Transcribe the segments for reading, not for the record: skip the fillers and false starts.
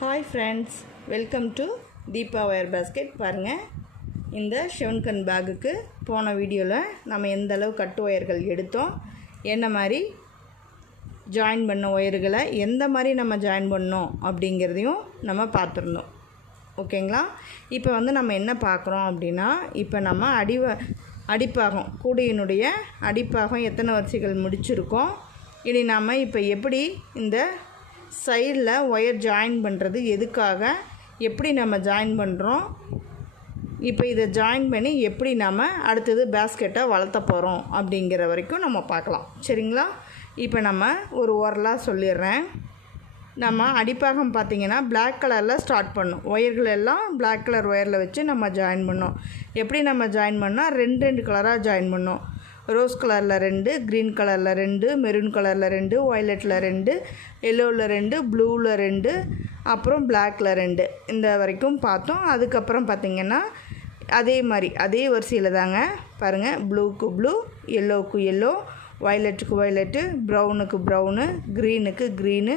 Hi friends, welcome to Deepa wire basket. பாருங்கள், இந்த ஷெவன்கன் பேக்குக்கு போன வீடியோவில் நம்ம எந்த அளவு கட்டு ஒயர்கள் எடுத்தோம், என்ன மாதிரி ஜாயின் பண்ண ஒயர்களை எந்த மாதிரி நம்ம ஜாயின் பண்ணோம் அப்படிங்கிறதையும் நம்ம பார்த்துருந்தோம். ஓகேங்களா? இப்போ நம்ம என்ன பார்க்குறோம் அப்படின்னா, இப்போ நம்ம அடிப்பாகம் கூடையினுடைய அடிப்பாகம் எத்தனை வரிசைகள் முடிச்சிருக்கோம். இனி நாம் இப்போ எப்படி இந்த சைடில் ஒயர் ஜாயின் பண்ணுறது, எதுக்காக, எப்படி நம்ம ஜாயின் பண்ணுறோம், இப்போ இதை ஜாயின் பண்ணி எப்படி நம்ம அடுத்தது பேஸ்கெட்டை வளர்த்த போகிறோம் அப்படிங்கிற வரைக்கும் நம்ம பார்க்கலாம். சரிங்களா? இப்போ நம்ம ஒரு ஓரலாக சொல்லிடுறேன். நம்ம அடிப்பாகம் பார்த்திங்கன்னா பிளாக் கலரில் ஸ்டார்ட் பண்ணோம். ஒயர்கள் எல்லாம் பிளாக் கலர் ஒயரில் வச்சு நம்ம ஜாயின் பண்ணோம். எப்படி நம்ம ஜாயின் பண்ணால் ரெண்டு கலராக ஜாயின் பண்ணோம். ரோஸ் கலரில் 2, க்ரீன் கலரில் 2, மெரூன் கலரில் 2, வயலட்டில் 2, எல்லோவில் 2, ப்ளூவில் 2, அப்புறம் பிளாக்கில் 2, இந்த வரைக்கும் பார்த்தோம். அதுக்கப்புறம் பார்த்திங்கன்னா அதே மாதிரி அதே வரிசையில் தாங்க பாருங்கள், ப்ளூக்கு ப்ளூ, எல்லோவுக்கு எல்லோ, வயலட்டுக்கு வயலட்டு, ப்ரௌனுக்கு ப்ரௌனு, க்ரீனுக்கு க்ரீனு,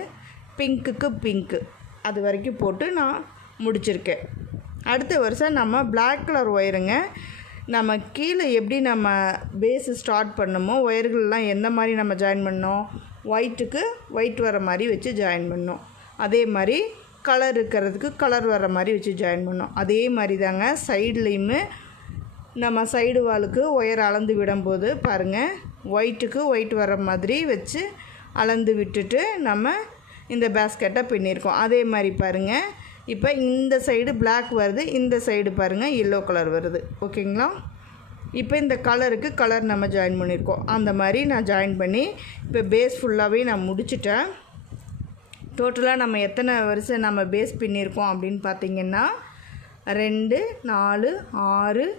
பிங்க்குக்கு பிங்க்கு, அது வரைக்கும் போட்டு நான் முடிச்சிருக்கேன். அடுத்த வருஷம் நம்ம பிளாக் கலர் ஒயருங்க, நம்ம கீழே எப்படி நம்ம பேஸு ஸ்டார்ட் பண்ணோமோ ஒயர்கள்லாம் எந்த மாதிரி நம்ம ஜாயின் பண்ணோம், ஒயிட்டுக்கு ஒயிட் வர மாதிரி வச்சு ஜாயின் பண்ணோம். அதே மாதிரி கலர் இருக்கிறதுக்கு கலர் வர மாதிரி வச்சு ஜாயின் பண்ணோம். அதே மாதிரி தாங்க சைட்லேயுமே நம்ம சைடு வாலுக்கு ஒயர் அளந்து விடும்போது பாருங்கள், ஒயிட்டுக்கு ஒயிட் வர மாதிரி வச்சு அளந்து விட்டுட்டு நம்ம இந்த பேஸ்கெட்டை பின்னிருக்கோம். அதே மாதிரி பாருங்கள், இப்போ இந்த சைடு பிளாக் வருது, இந்த சைடு பாருங்கள் எல்லோ கலர் வருது. ஓகேங்களா? இப்போ இந்த கலருக்கு கலர் நம்ம ஜாயின் பண்ணியிருக்கோம். அந்த மாதிரி நான் ஜாயின் பண்ணி இப்போ பேஸ் ஃபுல்லாகவே நான் முடிச்சிட்டேன். டோட்டலாக நம்ம எத்தனை வருஷம் நம்ம பேஸ் பின்னியிருக்கோம் அப்படின்னு பார்த்திங்கன்னா 2, 4, 6,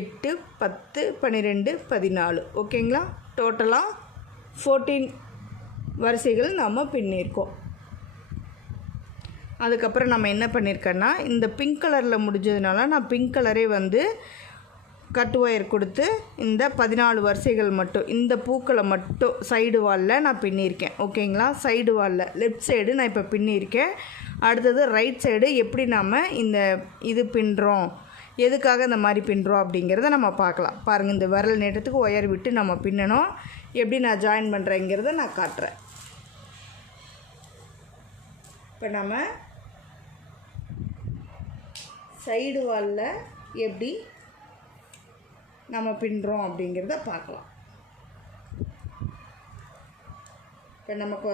8, 10, 12, 14. ஓகேங்களா? டோட்டலாக 14 வரிசைகள் நம்ம பின்னியிருக்கோம். அதுக்கப்புறம் நம்ம என்ன பண்ணியிருக்கேன்னா, இந்த பிங்க் கலரில் முடிஞ்சதுனால நான் பிங்க் கலரே கட் ஒயர் கொடுத்து இந்த 14 வரிசைகள் மட்டும் இந்த பூக்களை மட்டும் சைடு வாலில் நான் பின்னியிருக்கேன். ஓகேங்களா? சைடு வாலில் லெஃப்ட் சைடு நான் இப்போ பின்னியிருக்கேன். அடுத்தது ரைட் சைடு எப்படி நாம் இந்த இது பின்னுறோம், எதுக்காக இந்த மாதிரி பின்னுறோம் அப்படிங்கிறத நம்ம பார்க்கலாம். பாருங்கள், இந்த விரல் நேரத்துக்கு ஒயர் விட்டு நம்ம பின்னணும். எப்படி நான் ஜாயின் பண்ணுறேங்கிறத நான் காட்டுறேன். இப்போ நம்ம சைடு வாலில் எப்படி நம்ம பின்னுறோம் அப்படிங்கிறத பார்க்கலாம். இப்போ நமக்கு